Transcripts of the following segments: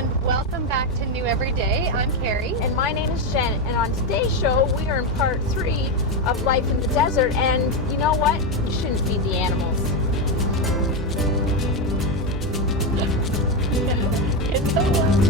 and welcome back to New Every Day. I'm Carrie. And my name is Jen, and on today's show, we are in part 3 of Life in the Desert, and you know what? You shouldn't feed the animals. It's so fun.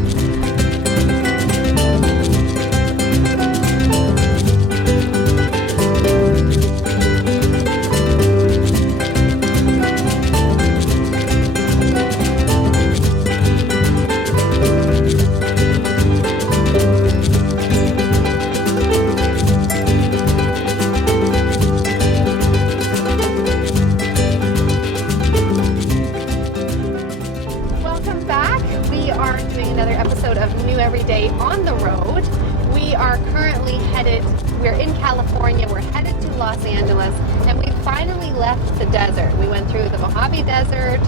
Welcome back. We are doing another episode of New Every Day on the road. We are currently we're in California, we're headed to Los Angeles, and we finally left the desert. We went through the Mojave Desert,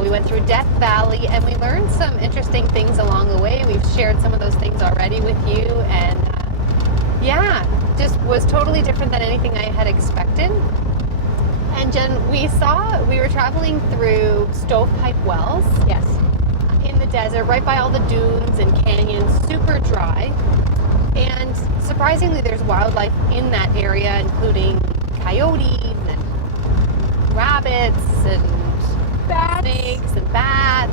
we went through Death Valley, and we learned some interesting things along the way. We've shared some of those things already with you, and just was totally different than anything I had expected. And Jen, we were traveling through stovepipe wells. Yes. In the desert, right by all the dunes and canyons, super dry. And surprisingly, there's wildlife in that area, including coyotes and rabbits and snakes and bats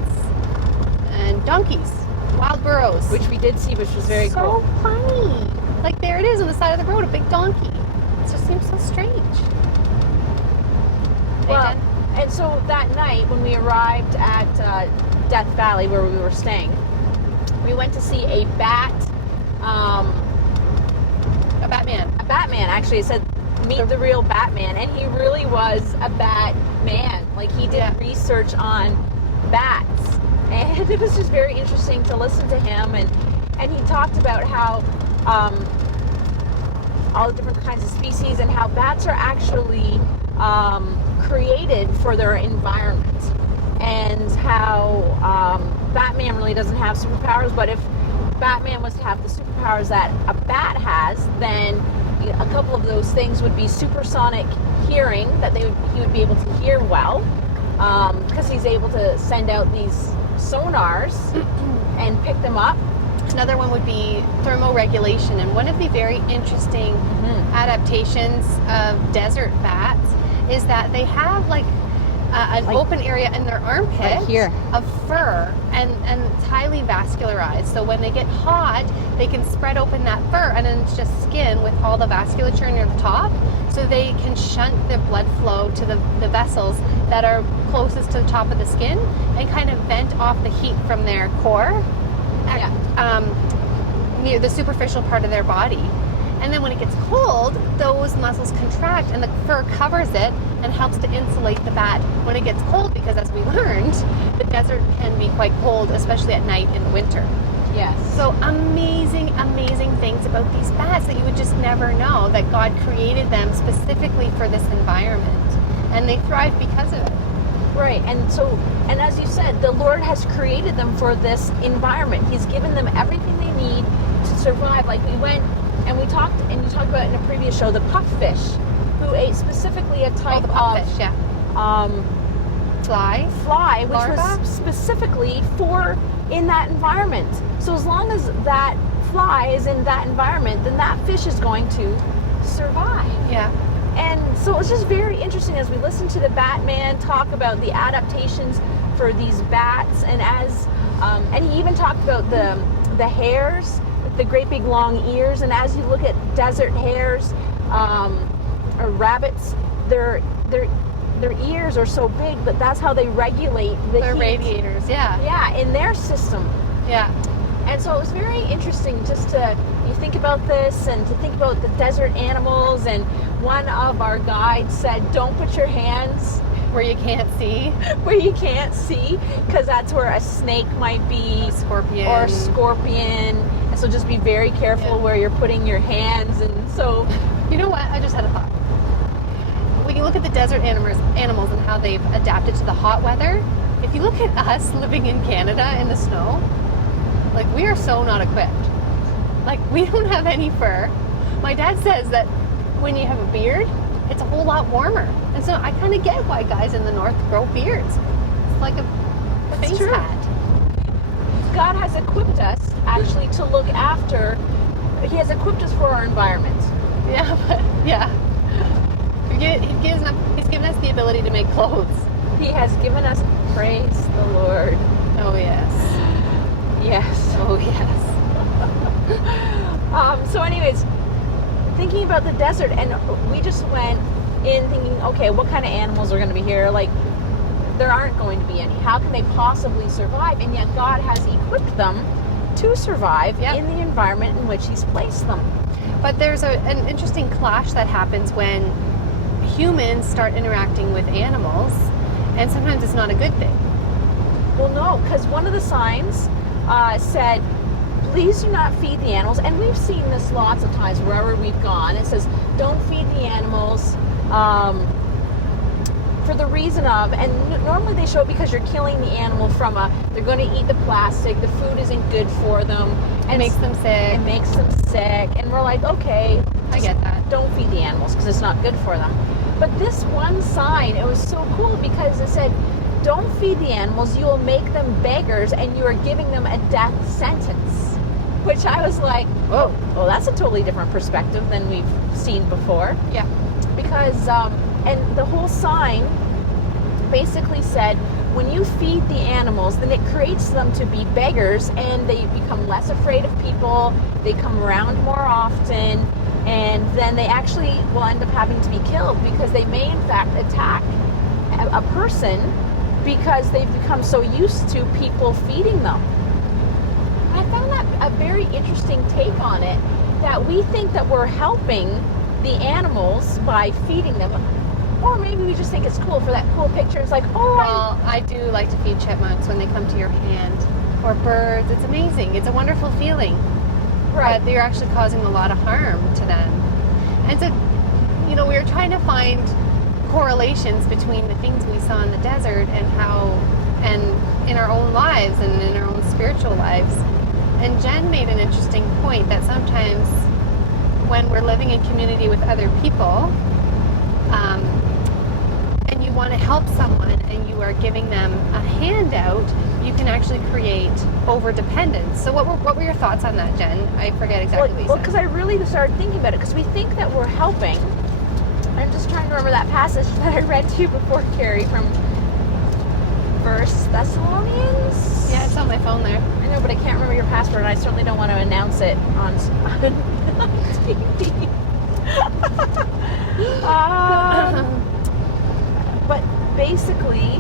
and donkeys, wild burros. Which we did see, which was very cool. So funny. Like, there it is on the side of the road, a big donkey. It just seems so strange. Well, and so that night when we arrived at Death Valley, where we were staying, we went to see a bat. A Batman. A Batman, actually. It said, meet the real Batman. And he really was a Batman. Like, he did research on bats. And it was just very interesting to listen to him. And he talked about how all the different kinds of species and how bats are actually created for their environment. And how Batman really doesn't have superpowers, but if Batman was to have the superpowers that a bat has, then a couple of those things would be supersonic hearing, that he would be able to hear well, because he's able to send out these sonars and pick them up. Another one would be thermoregulation, and one of the very interesting adaptations of desert bats is that they have an open area in their armpit right here of fur, and it's highly vascularized. So when they get hot, they can spread open that fur, and then it's just skin with all the vasculature near the top, so they can shunt the blood flow to the vessels that are closest to the top of the skin and kind of vent off the heat from their core near the superficial part of their body. And then when it gets cold, those muscles contract and the fur covers it and helps to insulate the bat when it gets cold, because as we learned, the desert can be quite cold, especially at night in the winter. Yes. So amazing things about these bats that you would just never know, that God created them specifically for this environment. And they thrive because of it. Right, and as you said, the Lord has created them for this environment. He's given them everything they need to survive. Like, we went and we talked, and you talked about in a previous show, the puffish, who ate specifically a type of fly, which larva? was specifically for in that environment. So as long as that fly is in that environment, then that fish is going to survive. Yeah. And so it's just very interesting as we listen to the Batman talk about the adaptations for these bats, and and he even talked about the hares, the great big long ears, and as you look at desert hares or rabbits, their ears are so big, but that's how they regulate the They're heat. radiators, in their system. And so it was very interesting just to think about this and to think about the desert animals. And one of our guides said, don't put your hands where you can't see. Where you can't see, because that's where a snake might be. A scorpion. Or a scorpion. And so just be very careful where you're putting your hands. And so, you know what? I just had a thought. When you look at the desert animals and how they've adapted to the hot weather, if you look at us living in Canada in the snow, like, we are so not equipped. Like, we don't have any fur. My dad says that when you have a beard, it's a whole lot warmer. And so I kind of get why guys in the north grow beards. It's like a face hat. God has equipped us actually to look after. He has equipped us for our environment. Yeah, but yeah. He's given us the ability to make clothes. He has given us, praise the Lord. Oh yes. Yes. Oh yes. So anyways, thinking about the desert, and we just went in thinking, okay, what kind of animals are going to be here? Like, there aren't going to be any. How can they possibly survive? And yet God has equipped them to survive in the environment in which He's placed them. But there's an interesting clash that happens when humans start interacting with animals, and sometimes it's not a good thing. Well, no, because one of the signs said, please do not feed the animals. And we've seen this lots of times wherever we've gone. It says, don't feed the animals for the reason of, and normally they show it because you're killing the animal from they're going to eat the plastic, the food isn't good for them. And It makes them sick. It makes them sick. And we're like, okay, I get that. Don't feed the animals because it's not good for them. But this one sign, it was so cool because it said, don't feed the animals, you will make them beggars and you are giving them a death sentence. Which I was like, oh, well, that's a totally different perspective than we've seen before. Yeah. Because, and the whole sign basically said, when you feed the animals, then it creates them to be beggars and they become less afraid of people, they come around more often, and then they actually will end up having to be killed because they may in fact attack a person because they've become so used to people feeding them. I found that a very interesting take on it, that we think that we're helping the animals by feeding them, or maybe we just think it's cool for that cool picture. It's like, oh, well, I do like to feed chipmunks when they come to your hand, or birds. It's amazing. It's a wonderful feeling. right. But you're actually causing a lot of harm to them. And so, we were trying to find correlations between the things we saw in the desert and in our own lives and in our own spiritual lives. And Jen made an interesting point that sometimes when we're living in community with other people, and you want to help someone and you are giving them a handout, you can actually create over-dependence. So what were your thoughts on that, Jen? I forget exactly what you Well, said. because I really started thinking about it, because we think that we're helping. I'm just trying to remember that passage that I read to you before, Carrie, from 1 Thessalonians. Yeah, it's on my phone there. I know, but I can't remember your password, and I certainly don't want to announce it on TV. But basically,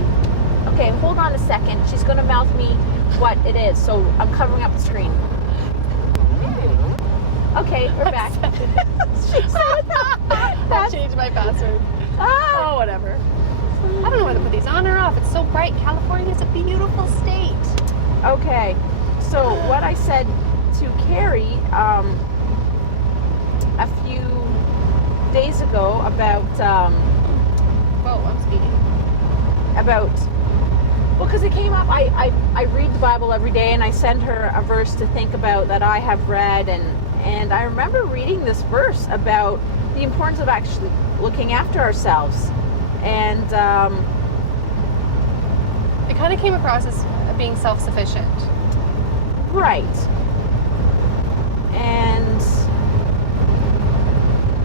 okay, hold on a second. She's going to mouth me what it is, so I'm covering up the screen. Okay, we're back. She said I changed my password. Oh, whatever. I don't know whether to put these on or off. It's so bright. California is a beautiful state. Okay, so what I said to Carrie a few days ago about Whoa, I'm speeding. Well, because it came up, I read the Bible every day, and I send her a verse to think about that I have read, and I remember reading this verse about the importance of actually looking after ourselves, and It kind of came across as being self-sufficient. right, and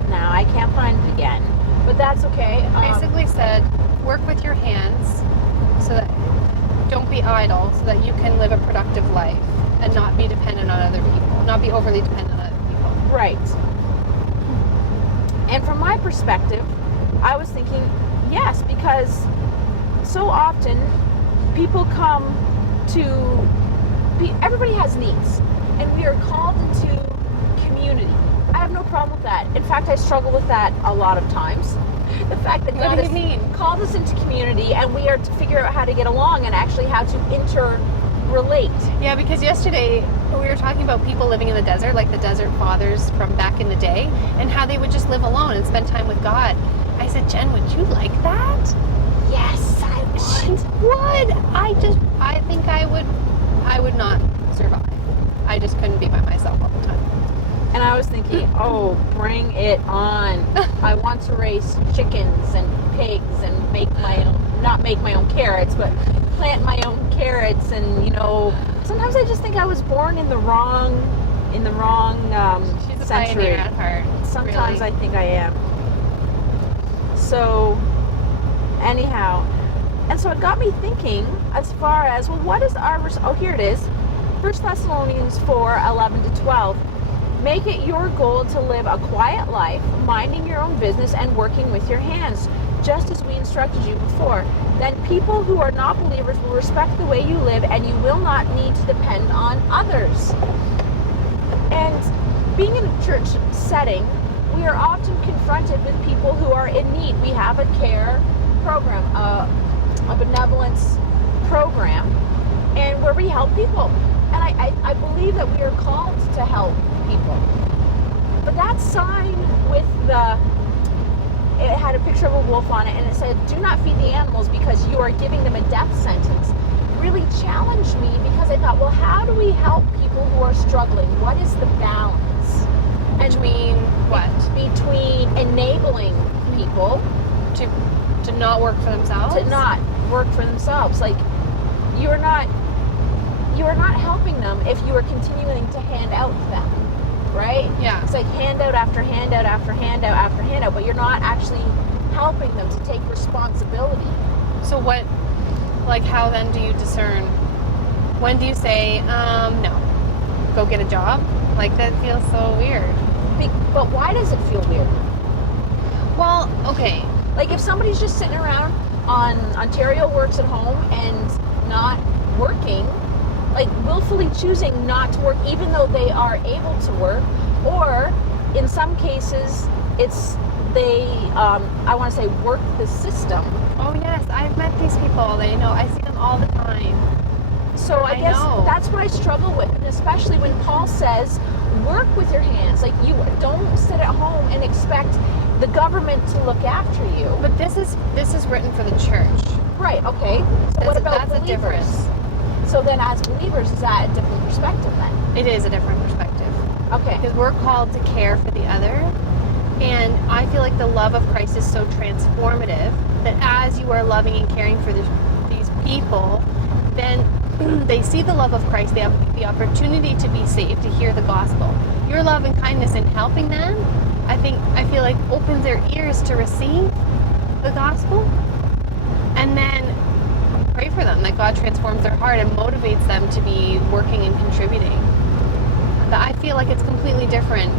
now I can't find it again, but that's okay. Basically said, work with your hands, so that don't be idle, so that you can live a productive life and not be dependent on other people, not be overly dependent on other people. Right. And from my perspective, I was thinking, yes, because so often people come to, everybody has needs, and we are called into community. I have no problem with that. In fact, I struggle with that a lot of times. The fact that God has called us into community, and we are to figure out how to get along and actually how to interrelate. Yeah, because yesterday we were talking about people living in the desert, like the desert fathers from back in the day, and how they would just live alone and spend time with God. I said, Jen, would you like that? Yes, I would. She would. I think I would not survive. I just couldn't be by myself all the time. And I was thinking, oh, bring it on. I want to raise chickens and pigs and not make my own carrots, but plant my own carrots and, sometimes I just think I was born in the wrong She's a century. pioneer at heart. Sometimes really. I think I am. So, anyhow, and so it got me thinking as far as, well, what is our, here it is, 1 Thessalonians 4:11-12. Make it your goal to live a quiet life, minding your own business and working with your hands, just as we instructed you before. Then people who are not believers will respect the way you live, and you will not need to depend on others. And being in a church setting, we are often confronted with people who are in need. We have a care program, a benevolence program, and where we help people. And I believe that we are called to help people. But that sign with it had a picture of a wolf on it, and it said, do not feed the animals because you are giving them a death sentence, really challenged me, because I thought, well, how do we help people who are struggling? What is the balance? Between what? Between enabling people To not work for themselves? to not work for themselves. Like, you are not helping them if you are continuing to hand out to them, right? Yeah. It's like handout after handout after handout after handout, but you're not actually helping them to take responsibility. So what, like, how then do you discern? When do you say, no, go get a job? Like, that feels so weird. But why does it feel weird? Well, okay. Like, if somebody's just sitting around on Ontario Works at home and not working, like willfully choosing not to work even though they are able to work, or in some cases it's they I want to say work the system. Oh yes, I've met these people. I see them all the time. So I guess know. that's what I struggle with, and especially when Paul says work with your hands. Like, you don't sit at home and expect the government to look after you. But this is written for the church. Right, okay. So what about that's a believers? difference. So then as believers, is that a different perspective then? It is a different perspective. Okay. Because we're called to care for the other. And I feel like the love of Christ is so transformative that as you are loving and caring for these people, then they see the love of Christ. They have the opportunity to be saved, to hear the gospel. Your love and kindness in helping them, I feel like opens their ears to receive the gospel. And then pray for them that God transforms their heart and motivates them to be working and contributing. But I feel like it's completely different,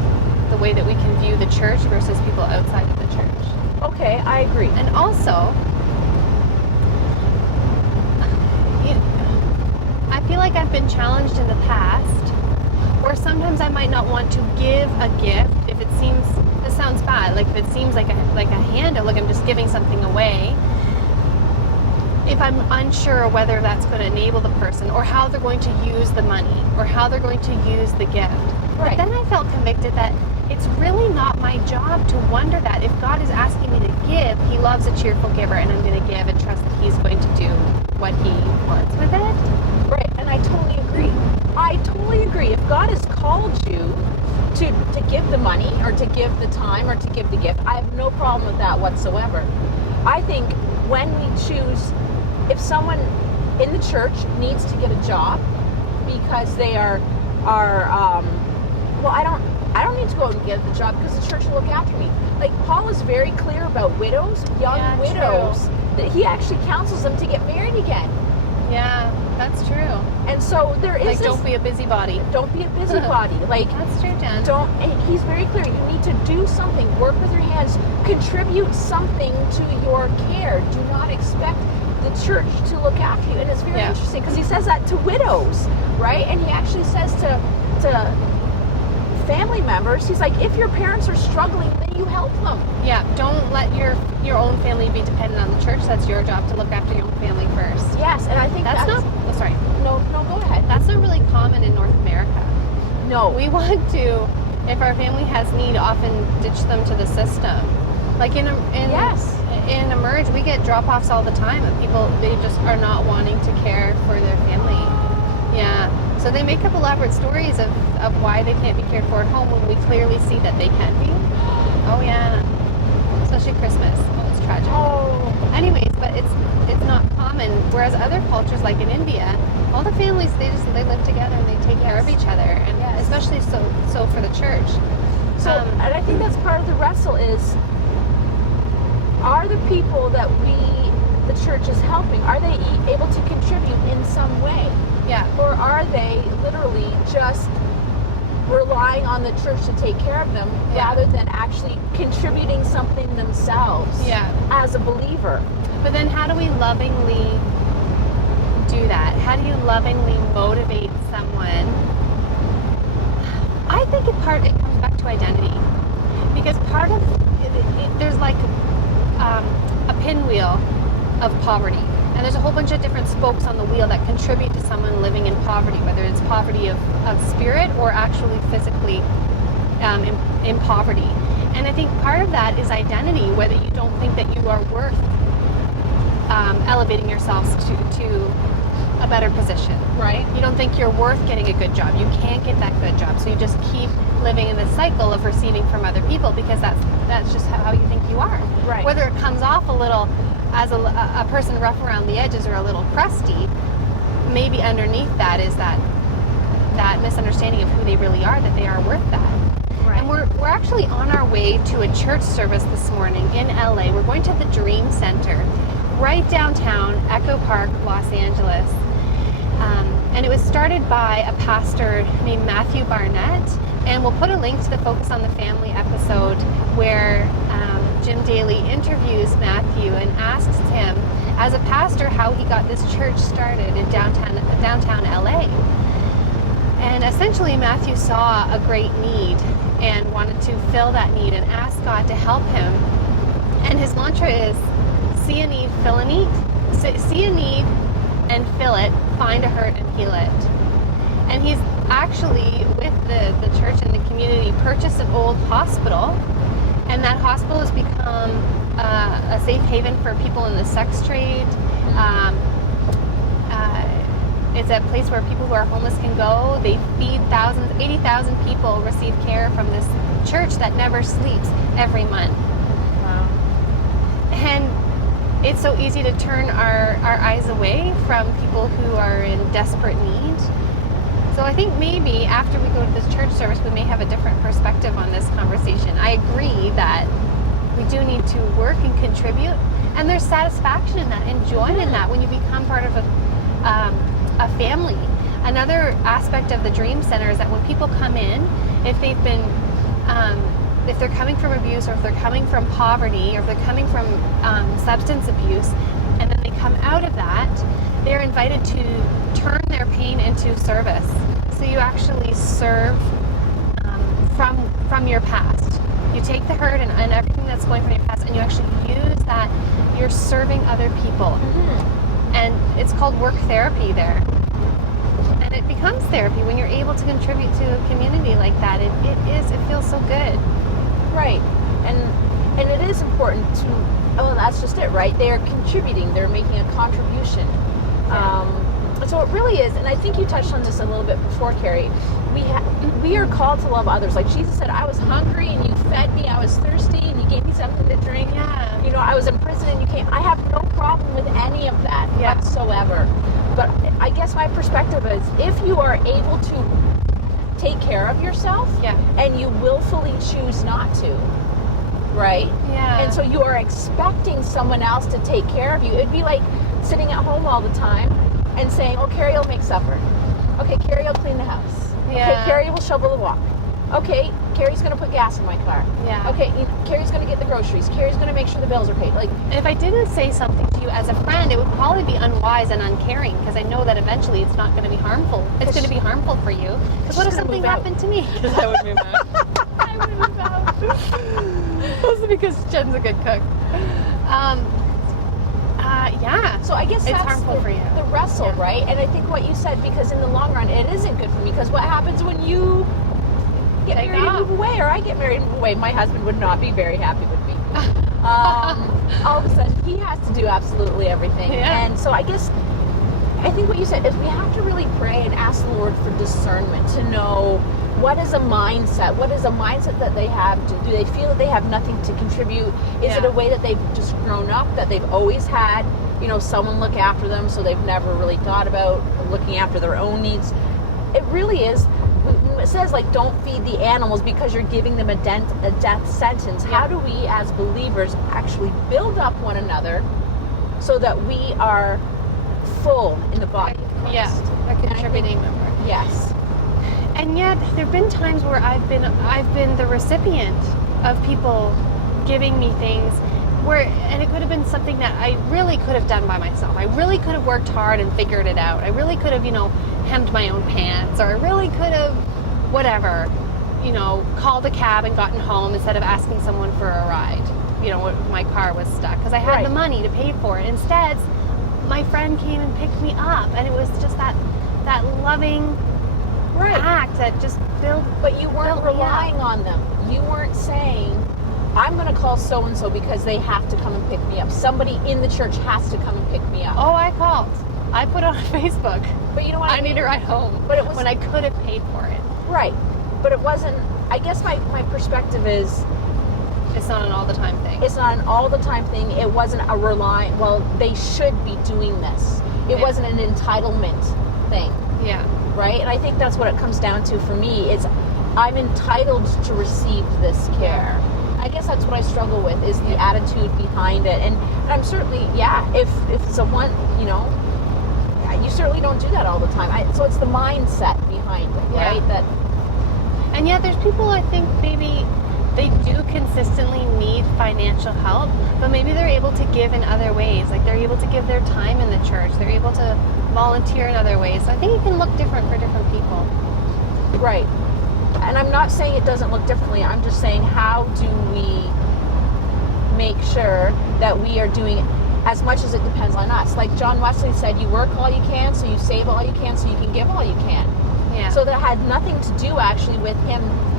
the way that we can view the church versus people outside of the church. Okay, I agree. And also, I feel like I've been challenged in the past, or sometimes I might not want to give a gift if it seems, this sounds bad, like if it seems like a handout, like I'm just giving something away, if I'm unsure whether that's going to enable the person, or how they're going to use the money, or how they're going to use the gift. Right. But then I felt convicted that it's really not my job to wonder that. If God is asking me to give, He loves a cheerful giver, and I'm going to give and trust that He's going to do what He wants with it. Right, and I totally agree. I totally agree. If God has called you to give the money, or to give the time, or to give the gift, I have no problem with that whatsoever. I think when we choose, if someone in the church needs to get a job because they are well, I don't need to go and get the job because the church will look after me. Like, Paul is very clear about widows, young widows, that he actually counsels them to get married again. Yeah, that's true. And so there is Like, don't be a busybody. Don't be a busybody. Like, That's true, Jen. and he's very clear. You need to do something. Work with your hands. Contribute something to your care. Do not expect the church to look after you. And it's very interesting because he says that to widows, right? And he actually says to family members, he's like, if your parents are struggling, then you help them. Yeah, don't let your own family be dependent on the church. That's your job to look after your own family first. Yes, and I think that's not. Oh, sorry. No, go ahead. That's not really common in North America. No. We want to, if our family has need, often ditch them to the system. Like in Emerge, we get drop-offs all the time of people, they just are not wanting to care for their family. Yeah. So they make up elaborate stories of why they can't be cared for at home when we clearly see that they can be. Oh yeah. Especially Christmas. Oh, it's tragic. Oh. Anyways, but it's not common. Whereas other cultures, like in India, all the families they live together and they take care of each other, and especially so for the church. So, and I think that's part of the wrestle is, are the people that the church is helping, are they able to contribute in some way? Yeah. Or are they literally just relying on the church to take care of them rather than actually contributing something themselves as a believer? But then how do we lovingly do that? How do you lovingly motivate someone? I think it comes back to identity, because part of there's like a pinwheel of poverty, and there's a whole bunch of different spokes on the wheel that contribute to someone living in poverty, whether it's poverty of spirit or actually physically in poverty. And I think part of that is identity, whether you don't think that you are worth elevating yourselves to a better position. Right. You don't think you're worth getting a good job. You can't get that good job. So you just keep living in this cycle of receiving from other people, because that's just how you think you are. Right. Whether it comes off a little as a person rough around the edges or a little crusty, maybe underneath that is that misunderstanding of who they really are, that they are worth that. Right. And we're actually on our way to a church service this morning in LA. We're going to the Dream Center, right downtown Echo Park, Los Angeles. And it was started by a pastor named Matthew Barnett. And we'll put a link to the Focus on the Family episode where Jim Daly interviews Matthew and asks him, as a pastor, how he got this church started in downtown LA. And essentially, Matthew saw a great need and wanted to fill that need and ask God to help him. And his mantra is, see a need, fill a need. See a need and fill it, find a hurt and heal it. And he's actually, with the church and the community, purchased an old hospital, and that hospital has become a safe haven for people in the sex trade. It's a place where people who are homeless can go. They feed 80,000 people receive care from this church that never sleeps every month. Wow. And it's so easy to turn our eyes away from people who are in desperate need. So I think maybe after we go to this church service, we may have a different perspective on this conversation. I agree that we do need to work and contribute, and there's satisfaction in that, and joy in that when you become part of a family. Another aspect of the Dream Center is that when people come in, if they've been, if they're coming from abuse, or if they're coming from poverty, or if they're coming from substance abuse, and then they come out of that, they're invited to turn their pain into service. So you actually serve from your past. You take the hurt and everything that's going from your past, and you actually use that. You're serving other people. And it's called work therapy there. And it becomes therapy when you're able to contribute to a community like that. It feels so good. Right. And it is important to, oh, that's just it, right? They're contributing, they're making a contribution. So it really is, and I think you touched on this a little bit before, Carrie. We are called to love others. Like Jesus said, I was hungry and you fed me. I was thirsty and you gave me something to drink. Yeah. You know, I was in prison and you came. I have no problem with any of that whatsoever. But I guess my perspective is, if you are able to take care of yourself, and you willfully choose not to, right? Yeah. And so you are expecting someone else to take care of you. It'd be like sitting at home all the time and saying, oh, Carrie will make supper. Okay, Carrie will clean the house. Yeah. Okay, Carrie will shovel the walk. Okay, Carrie's going to put gas in my car. Yeah. Okay, Carrie's going to get the groceries. Carrie's going to make sure the bills are paid. Like, if I didn't say something to you as a friend, it would probably be unwise and uncaring, because I know that eventually it's not going to be harmful. It's going to be harmful for you. Because what if something happened to me? Because I would move out. I would move out. Mostly because Jen's a good cook. Yeah. So I guess it's that's harmful for you. The wrestle, right? And I think what you said, because in the long run, it isn't good for me. Because what happens when you get married and move away, or I get married and move away? My husband would not be very happy with me. All of a sudden, he has to do absolutely everything. Yeah. And so I think what you said is we have to really pray and ask the Lord for discernment to know what is a mindset. What is a mindset that they have? Do they feel that they have nothing to contribute? Is it a way that they've just grown up, that they've always had, someone look after them, so they've never really thought about looking after their own needs. It really is. It says like don't feed the animals because you're giving them a death sentence. How do we as believers actually build up one another so that we are full in the body of Christ? Yeah, a contributing member. Yes. And yet there have been times where I've been the recipient of people giving me things and it could have been something that I really could have done by myself. I really could have worked hard and figured it out. I really could have, hemmed my own pants, or I really could have whatever, called a cab and gotten home instead of asking someone for a ride, when my car was stuck, because I had the money to pay for it. Instead, my friend came and picked me up, and it was just that loving act that just built. But you weren't relying on them. You weren't saying, I'm going to call so-and-so because they have to come and pick me up. Somebody in the church has to come and pick me up. Oh, I called. I put it on Facebook. But you know what I mean? need a ride home. But it was when I could have paid for it. Right. But it wasn't, I guess my perspective is, it's not an all the time thing. It's not an all the time thing. It wasn't a they should be doing this. It wasn't an entitlement thing. Yeah. Right? And I think that's what it comes down to for me is I'm entitled to receive this care. I guess that's what I struggle with is the attitude behind it. And I'm certainly, if someone, you certainly don't do that all the time. So it's the mindset behind it, right? And yet there's people, I think, maybe they do consistently need financial help, but maybe they're able to give in other ways. Like they're able to give their time in the church. They're able to volunteer in other ways. So I think it can look different for different people. Right. And I'm not saying it doesn't look differently. I'm just saying, how do we make sure that we are doing as much as it depends on us? Like John Wesley said, you work all you can, so you save all you can, so you can give all you can. Yeah. So that had nothing to do actually with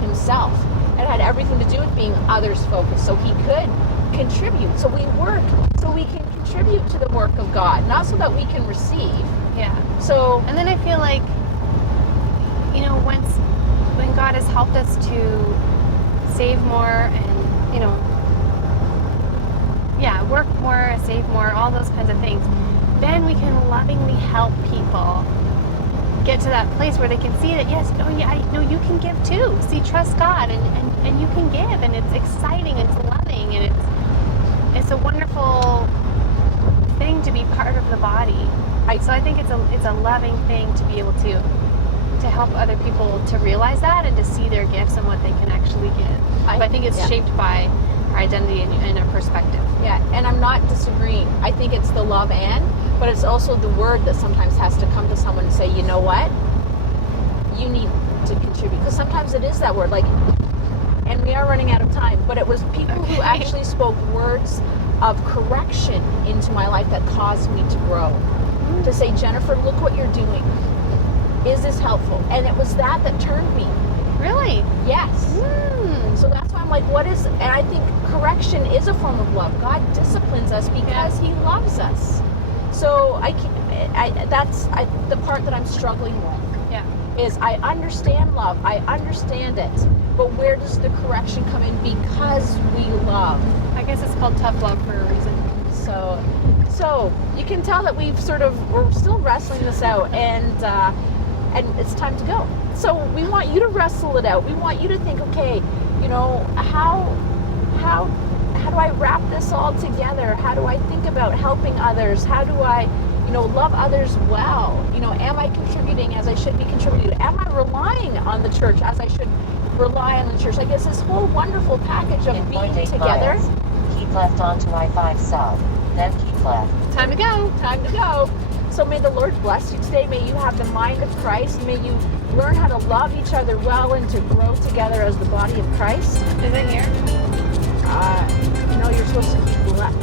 himself. It had everything to do with being others focused, so he could contribute. So we work so we can contribute to the work of God, not so that we can receive. Yeah. So, and then I feel like, when God has helped us to save more and, work more, save more, all those kinds of things, then we can lovingly help people get to that place where they can see that, yes, I know you can give too. See, trust God and you can give, and it's exciting, and it's loving, and it's a wonderful thing to be part of the body. So I think it's a loving thing to be able to help other people to realize that and to see their gifts and what they can actually give. I think it's shaped by our identity and our perspective. Yeah, and I'm not disagreeing. I think it's the love but it's also the word that sometimes has to come to someone and say, you know what? You need to contribute. Because sometimes it is that word, and we are running out of time, but it was people who actually spoke words of correction into my life that caused me to grow. To say, Jennifer, look what you're doing. Is this helpful? And it was that turned me. Really? Yes. So that's why I'm like, and I think correction is a form of love. God disciplines us because he loves us. So that's the part that I'm struggling with. Yeah. Is I understand love. I understand it. But where does the correction come in? Because we love. I guess it's called tough love for a reason. So you can tell that we're still wrestling this out, and it's time to go. So we want you to wrestle it out. We want you to think, okay, how do I wrap this all together? How do I think about helping others? How do I, love others well? Am I contributing as I should be contributing? Am I relying on the church as I should rely on the church? I guess this whole wonderful package of being together. Keep left onto I-5 South, then keep left. Time to go. So may the Lord bless you today. May you have the mind of Christ. May you learn how to love each other well and to grow together as the body of Christ. Is it here? No, you're supposed to keep left.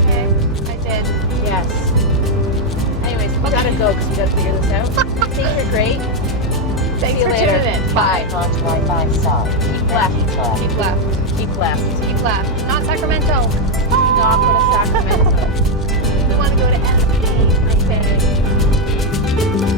Okay, I did. Yes. Anyways, we gotta go because we gotta figure this out. I think you're great. Thanks See you for later. tuning in. Bye. Onto I-5 South, Keep then left. keep left. Keep left. Keep left. Keep left. Not Sacramento. Not go to Sacramento. We want to go to LA, I say.